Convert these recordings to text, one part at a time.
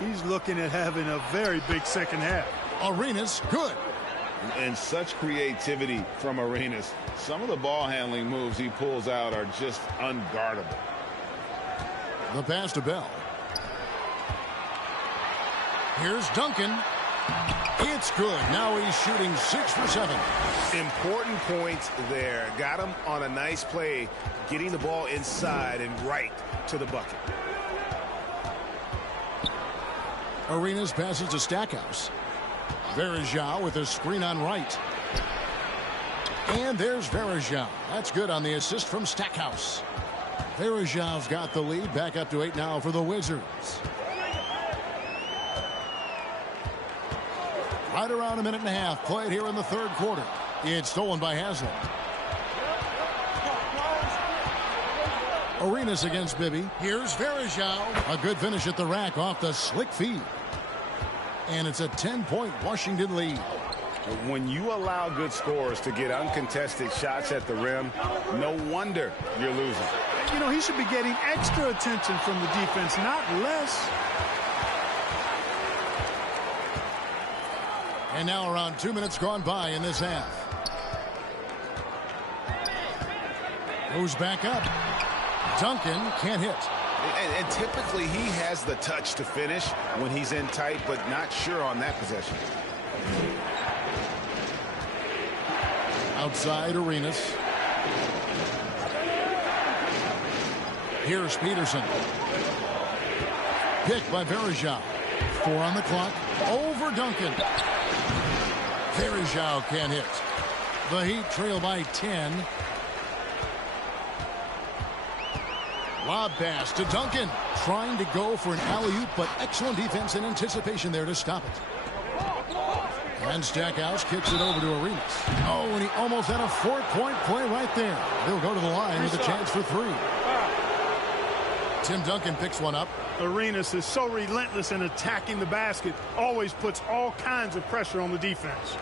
He's looking at having a very big second half. Arenas, good. And such creativity from Arenas. Some of the ball handling moves he pulls out are just unguardable. The pass to Bell. Here's Duncan. It's good. Now he's shooting 6 for 7. Important points there. Got him on a nice play, getting the ball inside and right to the bucket. Arenas passes to Stackhouse. Verajao with a screen on right. And there's Verajao. That's good on the assist from Stackhouse. Verajao's got the lead. Back up to 8 now for the Wizards. Right around a minute and a half played here in the third quarter. It's stolen by Haslam. Arenas against Bibby. Here's Verajao. A good finish at the rack off the slick feed. And it's a 10-point Washington lead. When you allow good scorers to get uncontested shots at the rim, no wonder you're losing. You know, he should be getting extra attention from the defense, not less. And now around 2 minutes gone by in this half. Goes back up. Duncan can't hit. And typically he has the touch to finish when he's in tight, but not sure on that possession. Outside Arenas. Here's Peterson. Picked by Verajao. 4 on the clock. Over Duncan. Verajao can't hit. The Heat trail by 10. Lob pass to Duncan. Trying to go for an alley-oop, but excellent defense and anticipation there to stop it. And Stackhouse kicks it over to Arenas. Oh, and he almost had a 4-point play right there. He'll go to the line with a chance for 3. Tim Duncan picks one up. Arenas is so relentless in attacking the basket. Always puts all kinds of pressure on the defense.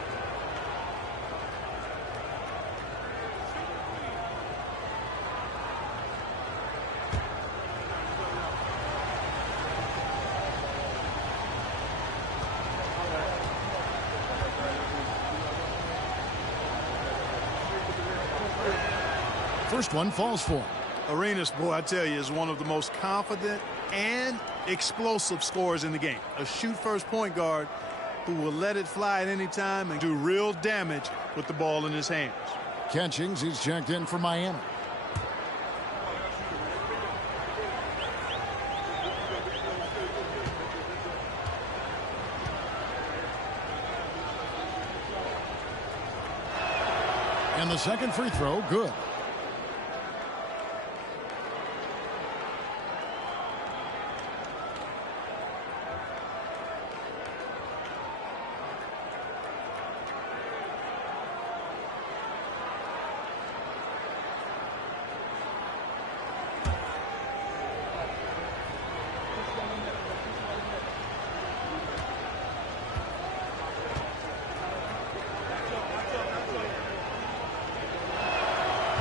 First one falls for him. Arenas, boy, I tell you, is one of the most confident and explosive scorers in the game. A shoot-first point guard who will let it fly at any time and do real damage with the ball in his hands. Catchings, he's checked in for Miami. And the second free throw, good.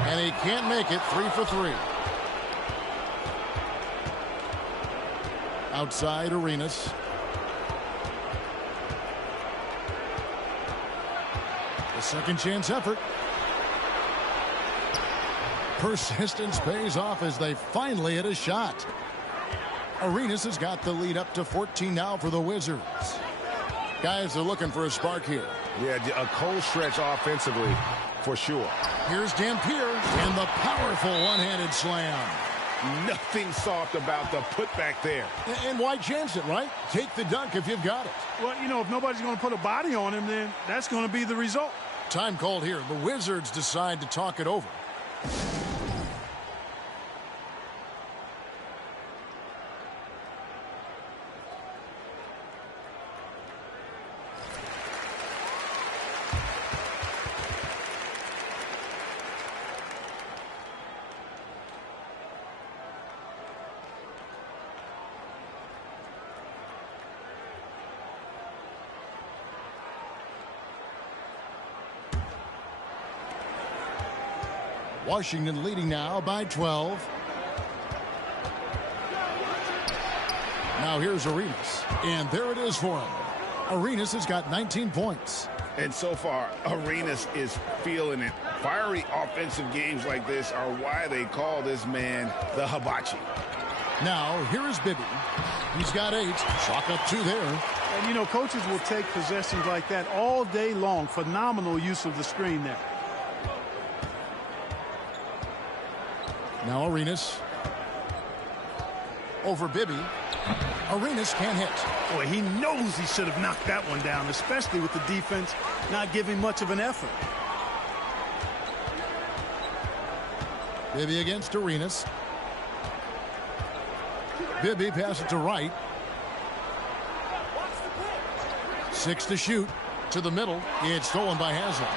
And he can't make it. 3 for 3. Outside Arenas. The second chance effort. Persistence pays off as they finally hit a shot. Arenas has got the lead up to 14 now for the Wizards. Guys are looking for a spark here. Yeah, a cold stretch offensively for sure. Here's Dampier and the powerful one-handed slam. Nothing soft about the putback there. And why chance it, right? Take the dunk if you've got it. Well, you know, if nobody's going to put a body on him, then that's going to be the result. Time called here. The Wizards decide to talk it over. Washington leading now by 12. Now Now here's Arenas. And there it is for him. Arenas has got 19 points. And so far, Arenas is feeling it. Fiery offensive games like this are why they call this man the hibachi. Now, here is Bibby. He's got 8. Chalk up 2 there. And, you know, coaches will take possessions like that all day long. Phenomenal use of the screen there. Now Arenas. Over Bibby. Arenas can't hit. Boy, he knows he should have knocked that one down, especially with the defense not giving much of an effort. Bibby against Arenas. Bibby passes to right. 6 to shoot. To the middle. It's stolen by Haslam.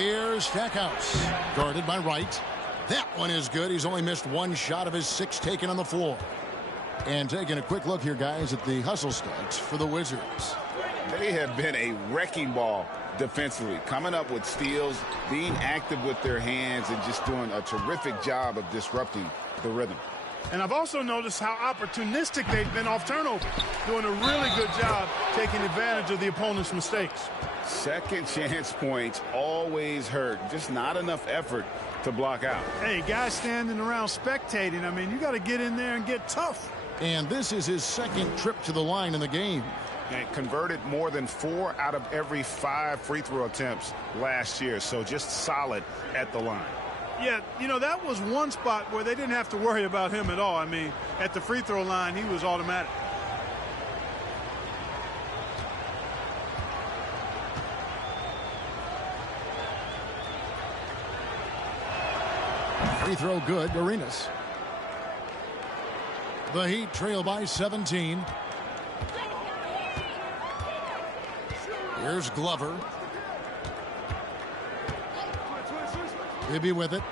Here's Stackhouse. Guarded by Wright. That one is good. He's only missed 1 shot of his 6 taken on the floor. And taking a quick look here, guys, at the hustle stats for the Wizards. They have been a wrecking ball defensively, coming up with steals, being active with their hands, and just doing a terrific job of disrupting the rhythm. And I've also noticed how opportunistic they've been off turnover, doing a really good job taking advantage of the opponent's mistakes. Second chance points always hurt. Just not enough effort to block out. Hey, guys standing around spectating, I mean, you got to get in there and get tough. And this is his 2nd trip to the line in the game. And converted more than 4 out of every 5 free throw attempts last year. So just solid at the line. Yeah, you know, that was one spot where they didn't have to worry about him at all. I mean, at the free throw line, he was automatic. Free throw good. Arenas. The Heat trail by 17. Here's Glover. Bibby with it.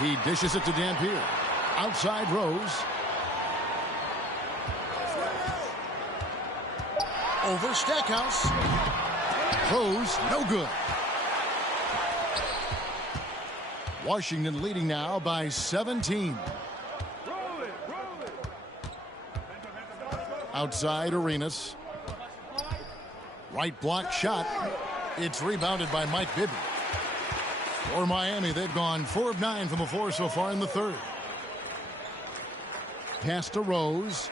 He dishes it to Dampier. Outside Rose. Over Stackhouse. Rose, no good. Washington leading now by 17. Outside Arenas. Right block shot. It's rebounded by Mike Bibby. For Miami, they've gone 4 of 9 from the floor so far in the 3rd. Pass to Rose.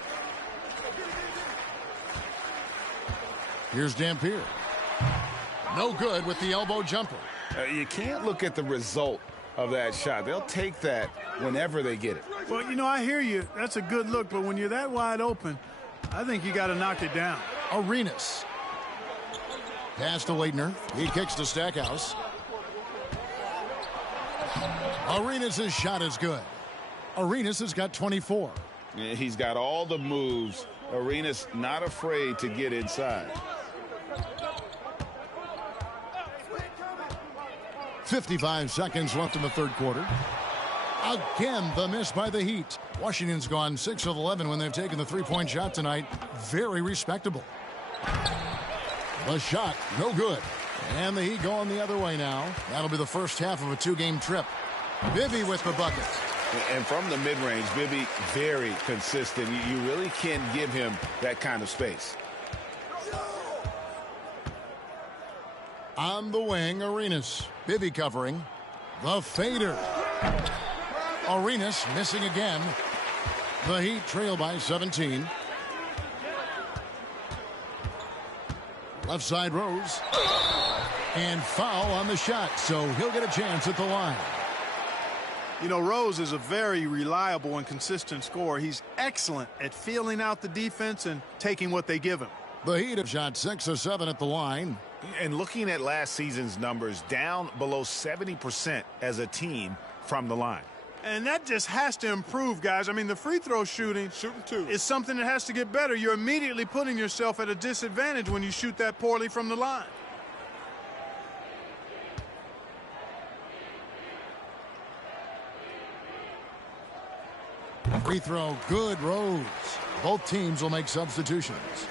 Here's Dampier. No good with the elbow jumper. You can't look at the result of that shot. They'll take that whenever they get it. Well, you know, I hear you. That's a good look, but when you're that wide open, I think you got to knock it down. Arenas. Pass to Leitner. He kicks to Stackhouse. Arenas' shot is good. Arenas has got 24. He's got all the moves. Arenas not afraid to get inside. 55 seconds left in the 3rd quarter. Again, the miss by the Heat. Washington's gone 6 of 11 when they've taken the 3-point shot tonight. Very respectable. The shot, no good. And the Heat going the other way now. That'll be the first half of a 2-game trip. Bibby with the bucket. And from the mid-range, Bibby very consistent. You really can't give him that kind of space. On the wing, Arenas. Bibby covering. The fader. Arenas missing again. The Heat trail by 17. Left side Rose. And foul on the shot, so he'll get a chance at the line. You know, Rose is a very reliable and consistent scorer. He's excellent at feeling out the defense and taking what they give him. The Heat have shot 6 of 7 at the line. And looking at last season's numbers, down below 70% as a team from the line. And that just has to improve, guys. I mean, the free throw shooting is something that has to get better. You're immediately putting yourself at a disadvantage when you shoot that poorly from the line. Free throw, good. Rose. Both teams will make substitutions.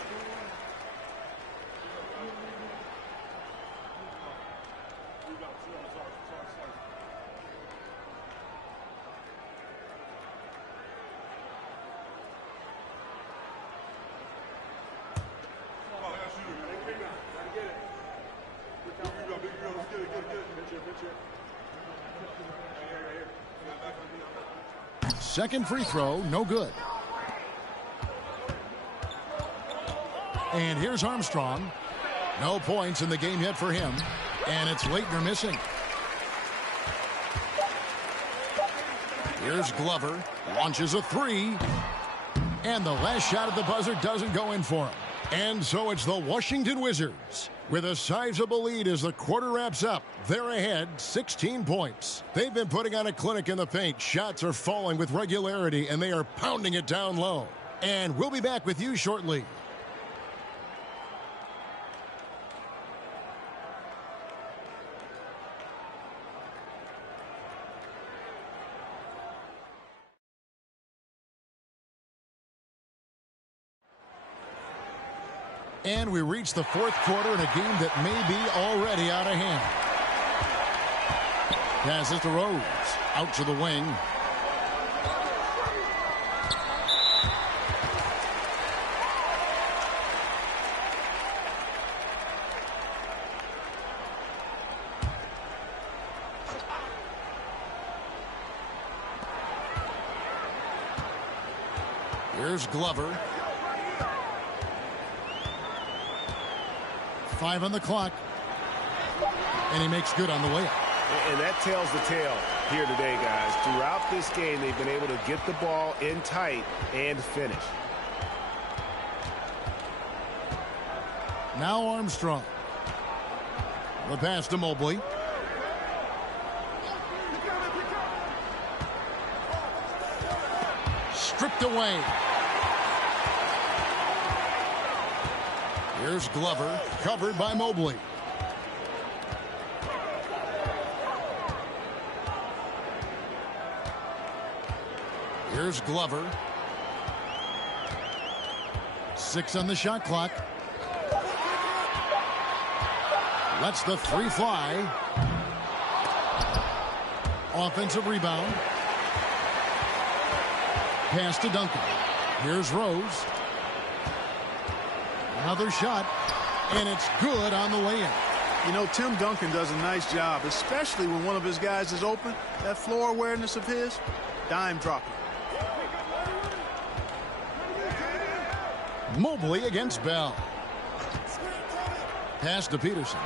Second free throw, no good. And here's Armstrong. No points in the game yet for him. And it's Leitner missing. Here's Glover. Launches a three. And the last shot at the buzzer doesn't go in for him. And so it's the Washington Wizards with a sizable lead as the quarter wraps up. They're ahead 16 points. They've been putting on a clinic in the paint. Shots are falling with regularity, and they are pounding it down low. And we'll be back with you shortly. And we reach the fourth quarter in a game that may be already out of hand. Passes to Rose. Out to the wing. Here's Glover. 5 on the clock. And he makes good on the layup. And that tells the tale here today, guys. Throughout this game, they've been able to get the ball in tight and finish. Now Armstrong. The pass to Mobley. Stripped away. Here's Glover, covered by Mobley. Here's Glover. 6 on the shot clock. Lets the three fly. Offensive rebound. Pass to Duncan. Here's Rose. Another shot, and it's good on the way in. You know, Tim Duncan does a nice job, especially when one of his guys is open. That floor awareness of his, dime dropping. Mobley against Bell. Pass to Peterson.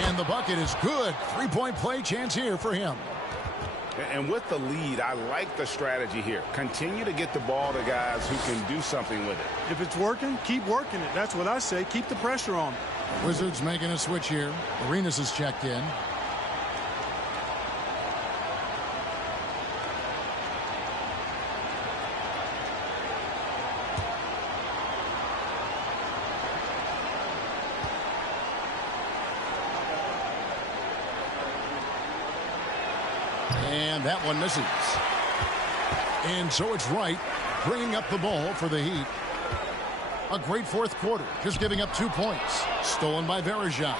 And the bucket is good. Three-point play chance here for him. And with the lead, I like the strategy here. Continue to get the ball to guys who can do something with it. If it's working, keep working it. That's what I say. Keep the pressure on. Wizards making a switch here. Arenas has checked in. And that one misses. And so it's Wright bringing up the ball for the Heat. A great fourth quarter, just giving up 2 points. Stolen by Varejao.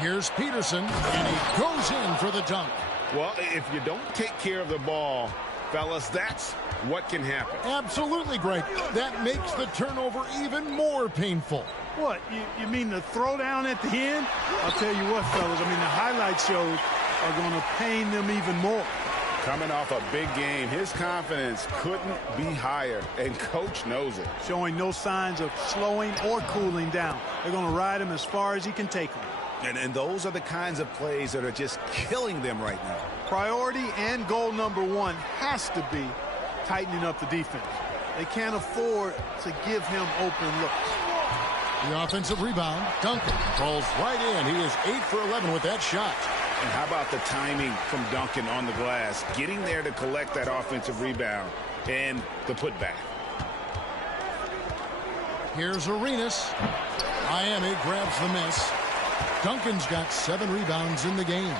Here's Peterson, and he goes in for the dunk. Well, if you don't take care of the ball, fellas, that's what can happen. Absolutely, Greg. That makes the turnover even more painful. What, you mean the throwdown at the end? I'll tell you what, fellas, I mean, the highlight shows are going to pain them even more. Coming off a big game, his confidence couldn't be higher, and coach knows it. Showing no signs of slowing or cooling down. They're going to ride him as far as he can take them. And those are the kinds of plays that are just killing them right now. Priority and goal number one has to be tightening up the defense. They can't afford to give him open looks. The offensive rebound. Duncan rolls right in. He is 8 for 11 with that shot. And how about the timing from Duncan on the glass? Getting there to collect that offensive rebound and the putback. Here's Arenas. Miami grabs the miss. Duncan's got 7 rebounds in the game.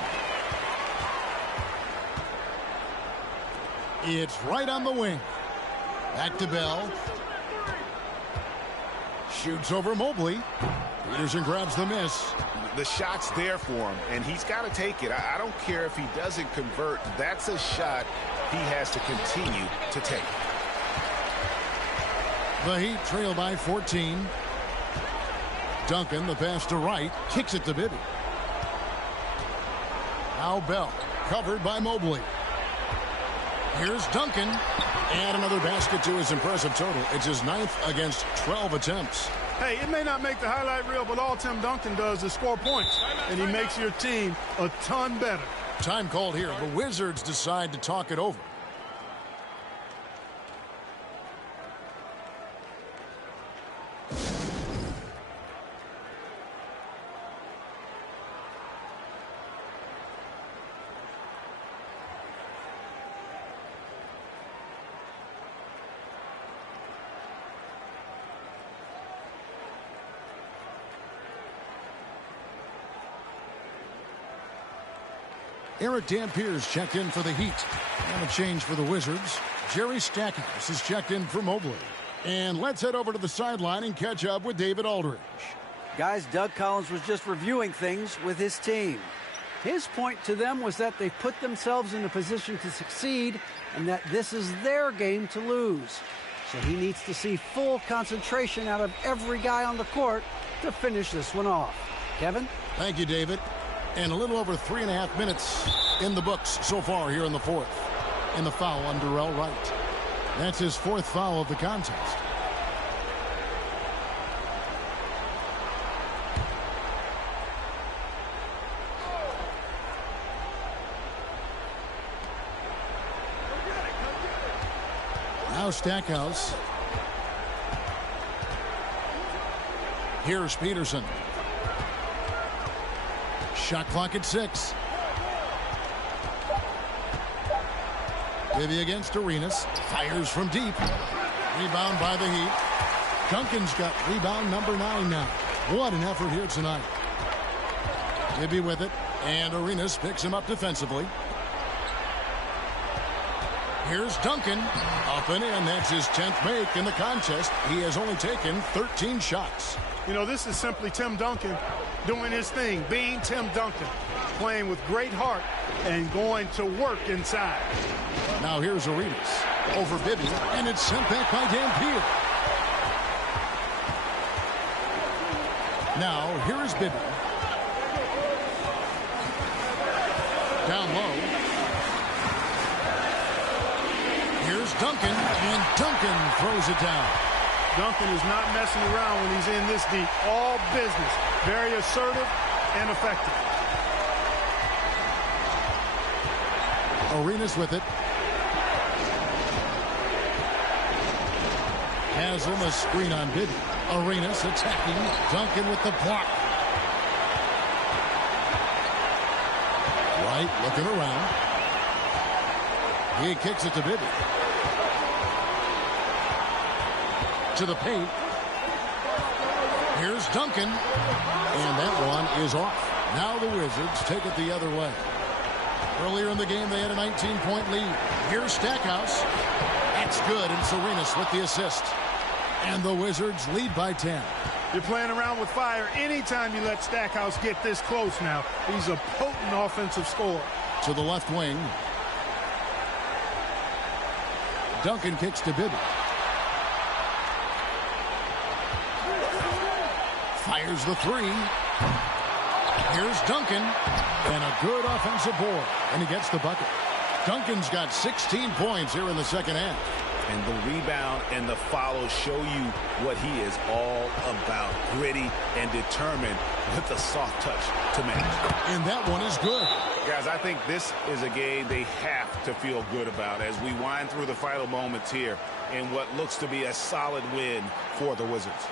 It's right on the wing. Back to Bell. Shoots over Mobley. Peterson grabs the miss. The shot's there for him, and he's got to take it. I don't care if he doesn't convert. That's a shot he has to continue to take. The Heat trail by 14. Duncan, the pass to right, kicks it to Bibby. Now Bell, covered by Mobley. Here's Duncan. And another basket to his impressive total. It's his 9th against 12 attempts. Hey, it may not make the highlight reel, but all Tim Duncan does is score points. And he makes your team a ton better. Time called here. The Wizards decide to talk it over. Eric Dampiers checked in for the Heat. And a change for the Wizards. Jerry Stackhouse has checked in for Mobley. And let's head over to the sideline and catch up with David Aldridge. Guys, Doug Collins was just reviewing things with his team. His point to them was that they put themselves in a position to succeed and that this is their game to lose. So he needs to see full concentration out of every guy on the court to finish this one off. Kevin? Thank you, David. And a little over 3.5 minutes in the books so far here in the 4th. And the foul on Darrell Wright. That's his 4th foul of the contest. Now Stackhouse. Here's Peterson. Shot clock at 6. Bibby against Arenas. Fires from deep. Rebound by the Heat. Duncan's got rebound number 9 now. What an effort here tonight. Bibby with it. And Arenas picks him up defensively. Here's Duncan. Up and in. That's his 10th make in the contest. He has only taken 13 shots. You know, this is simply Tim Duncan doing his thing, being Tim Duncan, playing with great heart and going to work inside. Now here's Arenas over Bibby, and it's sent back by Dampier. Now here is Bibby. Down low. Here's Duncan, and Duncan throws it down. Duncan is not messing around when he's in this deep. All business. Very assertive and effective. Arenas with it. Has him a screen on Bibby. Arenas attacking. Duncan with the block. Right, looking around. He kicks it to Bibby. To the paint. Here's Duncan. And that one is off. Now the Wizards take it the other way. Earlier in the game, they had a 19-point lead. Here's Stackhouse. That's good, and Arenas with the assist. And the Wizards lead by 10. You're playing around with fire anytime you let Stackhouse get this close now. He's a potent offensive scorer. To the left wing. Duncan kicks to Bibby. Fires the 3. Here's Duncan. And a good offensive board. And he gets the bucket. Duncan's got 16 points here in the second half. And the rebound and the follow show you what he is all about. Gritty and determined with a soft touch to match. And that one is good. Guys, I think this is a game they have to feel good about as we wind through the final moments here in what looks to be a solid win for the Wizards.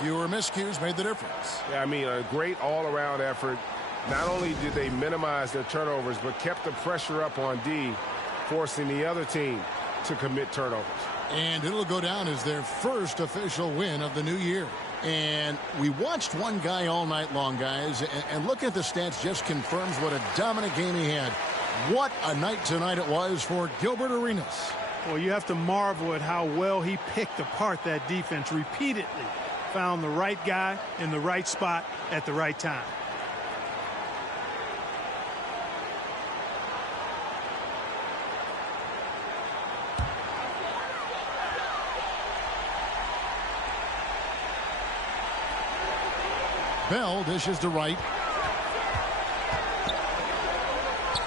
Fewer miscues made the difference. Yeah, I mean, a great all-around effort. Not only did they minimize their turnovers, but kept the pressure up on D, forcing the other team to commit turnovers. And it'll go down as their first official win of the new year. And we watched one guy all night long, guys, and look at the stats just confirms what a dominant game he had. What a night tonight it was for Gilbert Arenas. Well, you have to marvel at how well he picked apart that defense repeatedly. Found the right guy in the right spot at the right time. Bell dishes to right.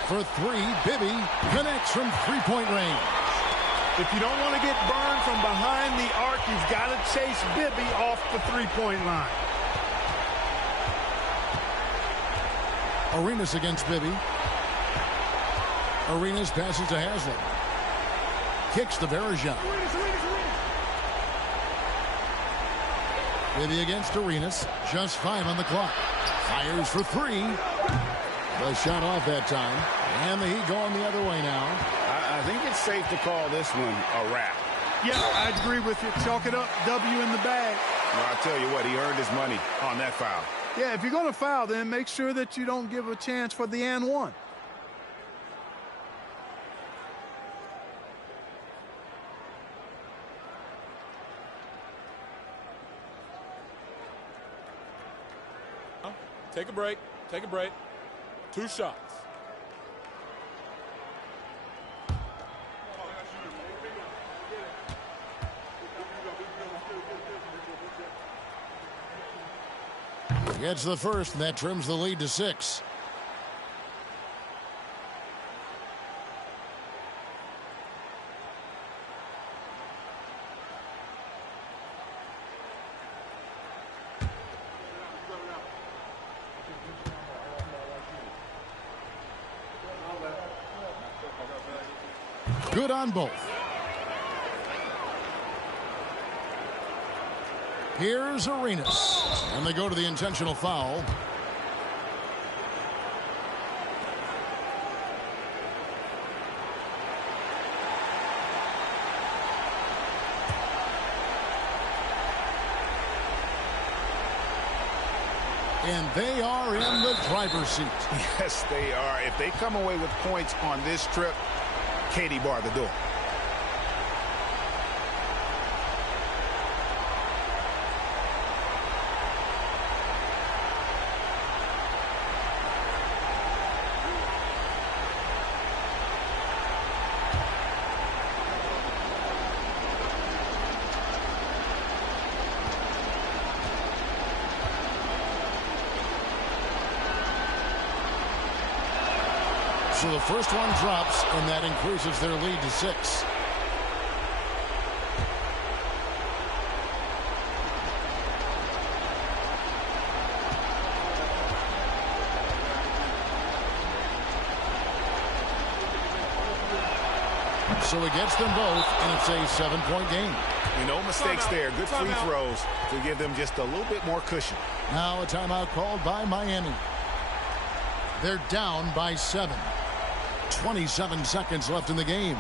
For three, Bibby connects from three-point range. If you don't want to get burned from behind the arc, you've got to chase Bibby off the three-point line. Arenas against Bibby. Arenas passes to Haslam. Kicks to Varejao. Bibby against Arenas. Just 5 on the clock. Fires for 3. The shot off that time. And the Heat going the other way now. I think it's safe to call this one a wrap. Yeah, I'd agree with you. Chalk it up. W in the bag. Well, I'll tell you what, he earned his money on that foul. Yeah, if you're going to foul, then make sure that you don't give a chance for the and one. Take a break. Take a break. 2 shots. Gets the first, and that trims the lead to 6. Good on both. Here's Arenas. And they go to the intentional foul. And they are in the driver's seat. Yes, they are. If they come away with points on this trip, Katie barred the door. So the first one drops, and that increases their lead to 6. So he gets them both, and it's a 7-point game. No mistakes there. Good free throws to give them just a little bit more cushion. Now a timeout called by Miami. They're down by 7. 27 seconds left in the game.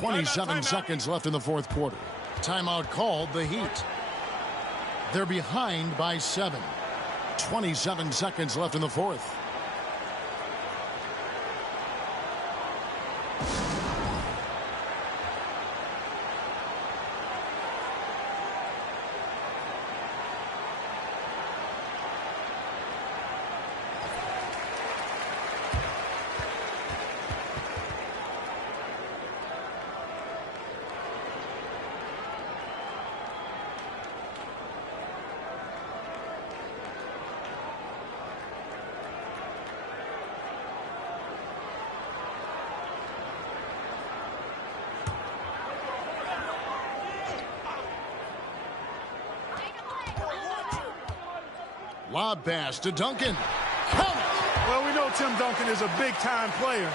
Timeout. Seconds left in the fourth quarter. Timeout called the Heat. They're behind by 7. 27 seconds left in the fourth. Lob pass to Duncan. Count it. Well, we know Tim Duncan is a big-time player,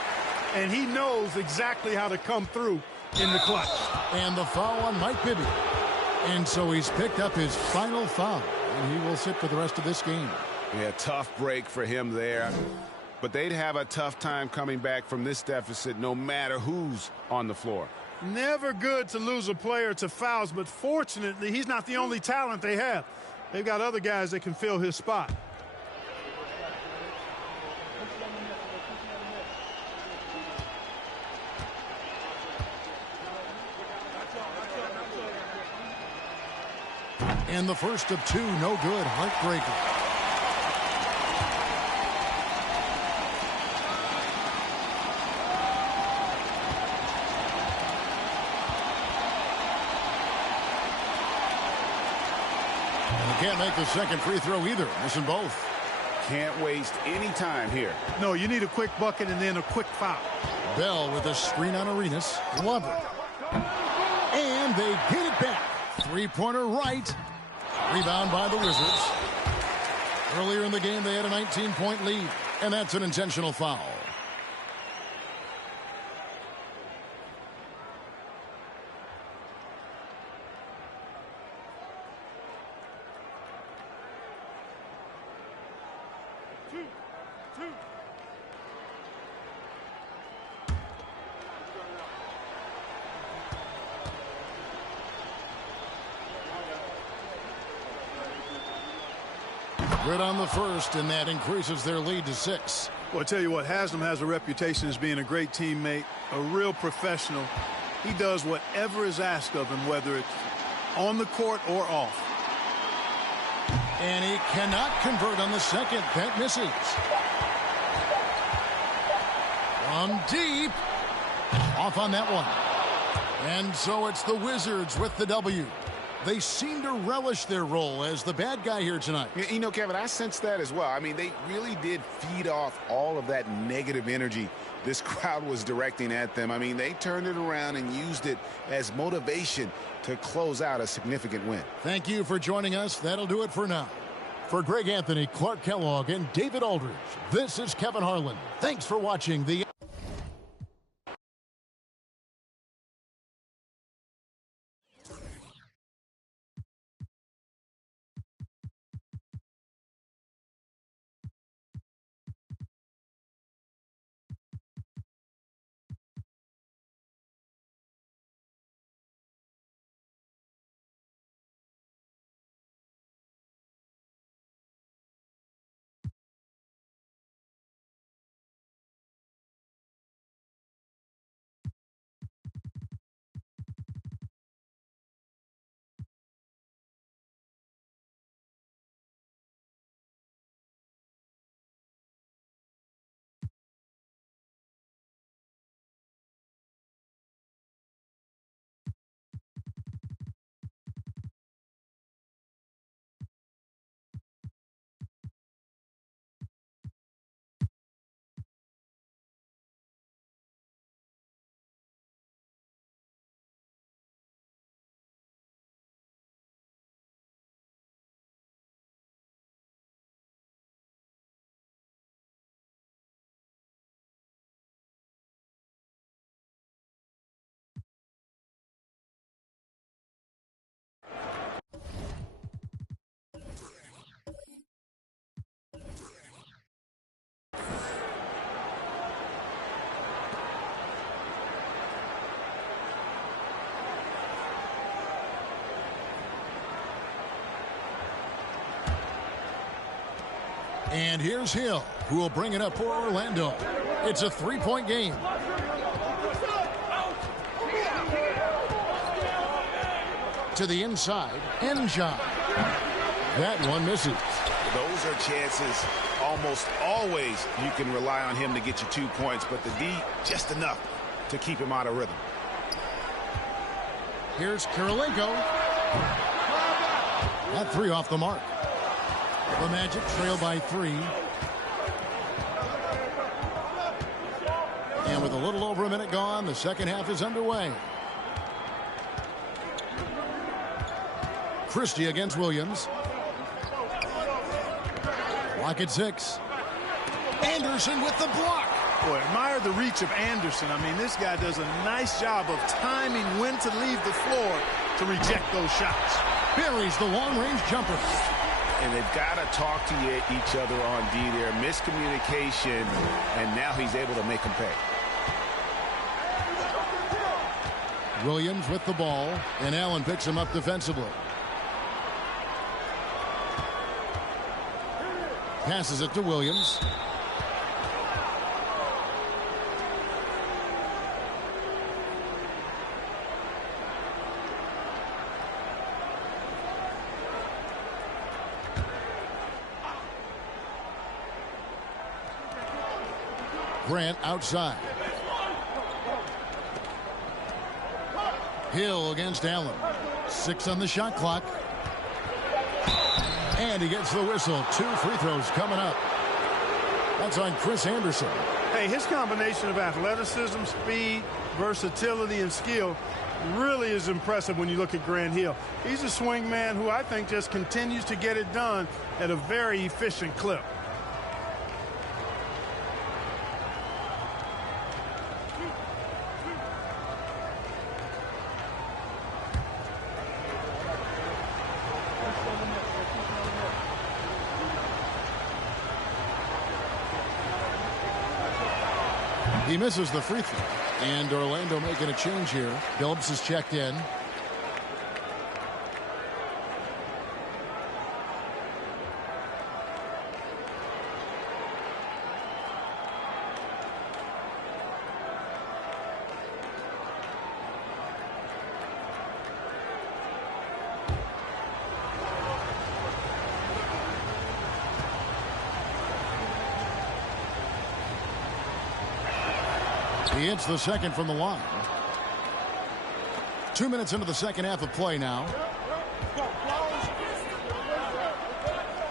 and he knows exactly how to come through in the clutch. And the foul on Mike Bibby. And so he's picked up his final foul. and he will sit for the rest of this game. Yeah, tough break for him there. But they'd have a tough time coming back from this deficit no matter who's on the floor. Never good to lose a player to fouls, but fortunately, he's not the only talent they have. They've got other guys that can fill his spot. And the first of two, no good, heartbreaker. Can't make the second free throw either. Missing both. Can't waste any time here. No, you need a quick bucket and then a quick foul. Bell with a screen on Arenas. Lover. And they get it back. Three-pointer right. Rebound by the Wizards. Earlier in the game, they had a 19-point lead. And that's an intentional foul. Good on the first, and that increases their lead to 6. Well, I tell you what, Haslam has a reputation as being a great teammate, a real professional. He does whatever is asked of him, whether it's on the court or off. And he cannot convert on the second. That misses. From deep. Off on that one. And so it's the Wizards with the W. They seem to relish their role as the bad guy here tonight. You know, Kevin, I sense that as well. I mean, they really did feed off all of that negative energy this crowd was directing at them. I mean, they turned it around and used it as motivation to close out a significant win. Thank you for joining us. That'll do it for now. For Greg Anthony, Clark Kellogg, and David Aldridge, this is Kevin Harlan. Thanks for watching the And here's Hill, who will bring it up for Orlando. It's a three-point game. To the inside, Enjoy. That one misses. Those are chances almost always you can rely on him to get you 2 points, but the D just enough to keep him out of rhythm. Here's Kirilenko. That three off the mark. The Magic trail by 3. And with a little over a minute gone, the second half is underway. Christie against Williams. Block at 6. Anderson with the block. Boy, admire the reach of Anderson. I mean, this guy does a nice job of timing when to leave the floor to reject those shots. Buries the long-range jumper. And they've got to talk to each other on D there. Miscommunication, and now he's able to make them pay. Williams with the ball, and Allen picks him up defensively. Passes it to Williams. Grant outside. Hill against Allen. 6 on the shot clock. And he gets the whistle. 2 free throws coming up. That's on Chris Anderson. Hey, his combination of athleticism, speed, versatility, and skill really is impressive when you look at Grant Hill. He's a swing man who I think just continues to get it done at a very efficient clip. He misses the free throw. And Orlando making a change here. Phillips is checked in. He hits the second from the line. 2 minutes into the second half of play now.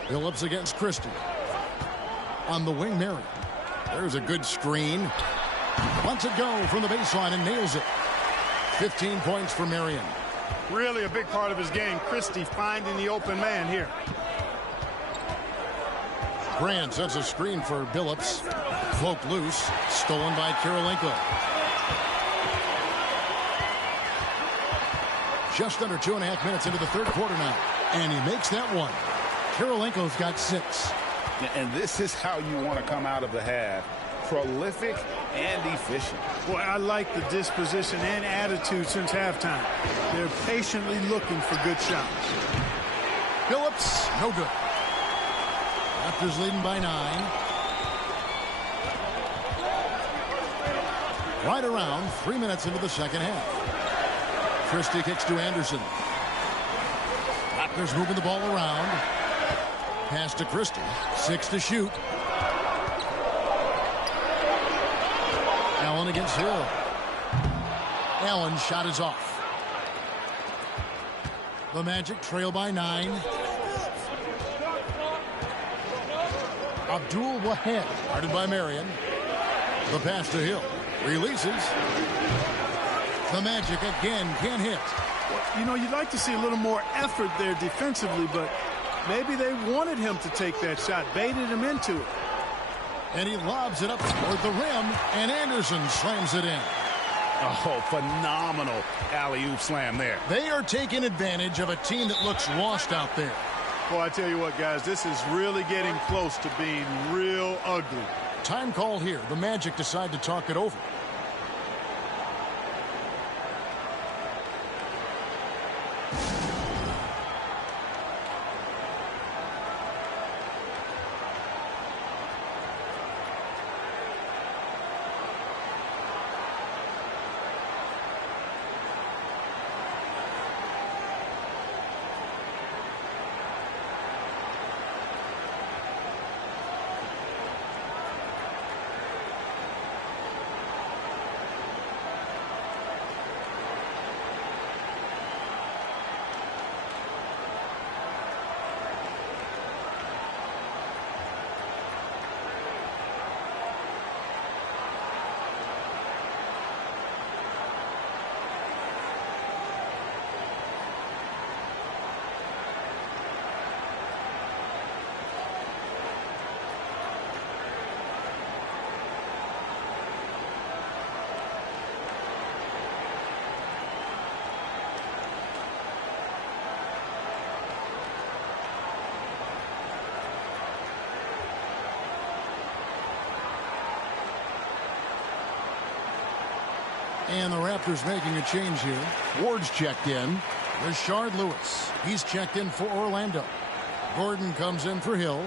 Phillips against Christie. On the wing, Marion. There's a good screen. Lets it go from the baseline and nails it. 15 points for Marion. Really a big part of his game, Christie finding the open man here. Grant sets a screen for Phillips. Cloak loose. Stolen by Kirilenko. Just under 2.5 minutes into the third quarter now. And he makes that one. Kirilenko's got 6. And this is how you want to come out of the half. Prolific and efficient. Boy, I like the disposition and attitude since halftime. They're patiently looking for good shots. Phillips, no good. Raptors leading by 9. Right around 3 minutes into the second half. Christie kicks to Anderson. Raptors moving the ball around. Pass to Christie. 6 to shoot. Allen against Hill. Allen's shot is off. The Magic trail by 9. Abdul Wahed, guarded by Marion. The pass to Hill. Releases. The Magic again can't hit. You know, you'd like to see a little more effort there defensively, but maybe they wanted him to take that shot, baited him into it. And he lobs it up toward the rim, and Anderson slams it in. Oh, phenomenal alley-oop slam there. They are taking advantage of a team that looks lost out there. Well, I tell you what, guys, this is really getting close to being real ugly. Time call here. The Magic decide to talk it over. And the Raptors making a change here. Ward's checked in. Rashard Lewis. He's checked in for Orlando. Gordon comes in for Hill.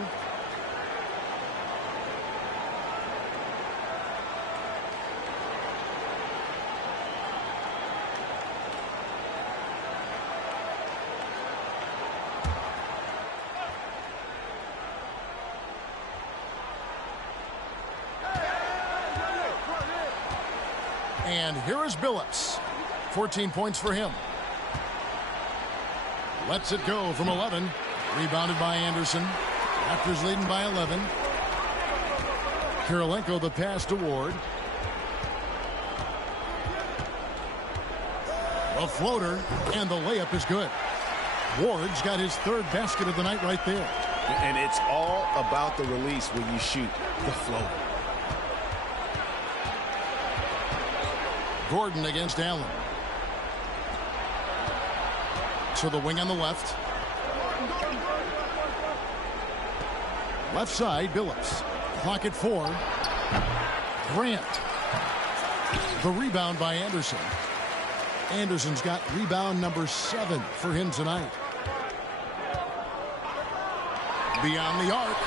And here is Billups. 14 points for him. Lets it go from 11. Rebounded by Anderson. Raptors leading by 11. Kirilenko the pass to Ward. A floater, and the layup is good. Ward's got his third basket of the night right there. And it's all about the release when you shoot the floater. Gordon against Allen. To the wing on the left. Left side, Billups. Clock at 4. Grant. The rebound by Anderson. Anderson's got rebound number 7 for him tonight. Beyond the arc.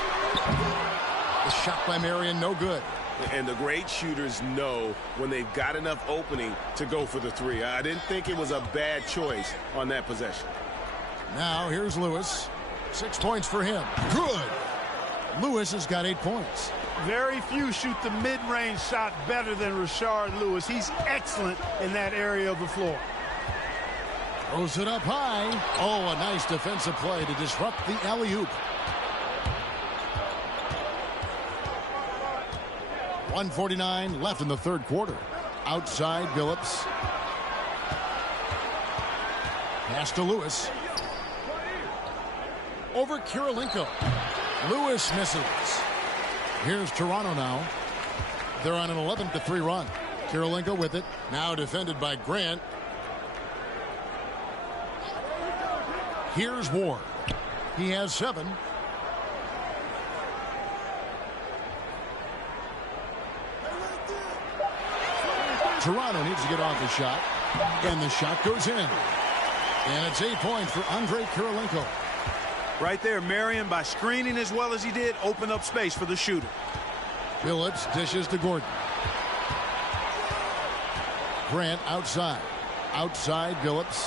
The shot by Marion, no good. And the great shooters know when they've got enough opening to go for the three. I didn't think it was a bad choice on that possession. Now here's Lewis. 6 points for him. Good. Lewis has got 8 points. Very few shoot the mid-range shot better than Rashard Lewis. He's excellent in that area of the floor. Throws it up high. Oh, a nice defensive play to disrupt the alley-oop. 1:49 left in the third quarter. Outside, Billups. Pass to Lewis. Over Kirilenko. Lewis misses. Here's Toronto now. They're on an 11-3 run. Kirilenko with it. Now defended by Grant. Here's Ward. He has 7. Toronto needs to get off the shot. And the shot goes in. And it's 8 points for Andre Kirilenko. Right there, Marion, by screening as well as he did, open up space for the shooter. Billups dishes to Gordon. Grant outside. Outside, Billups.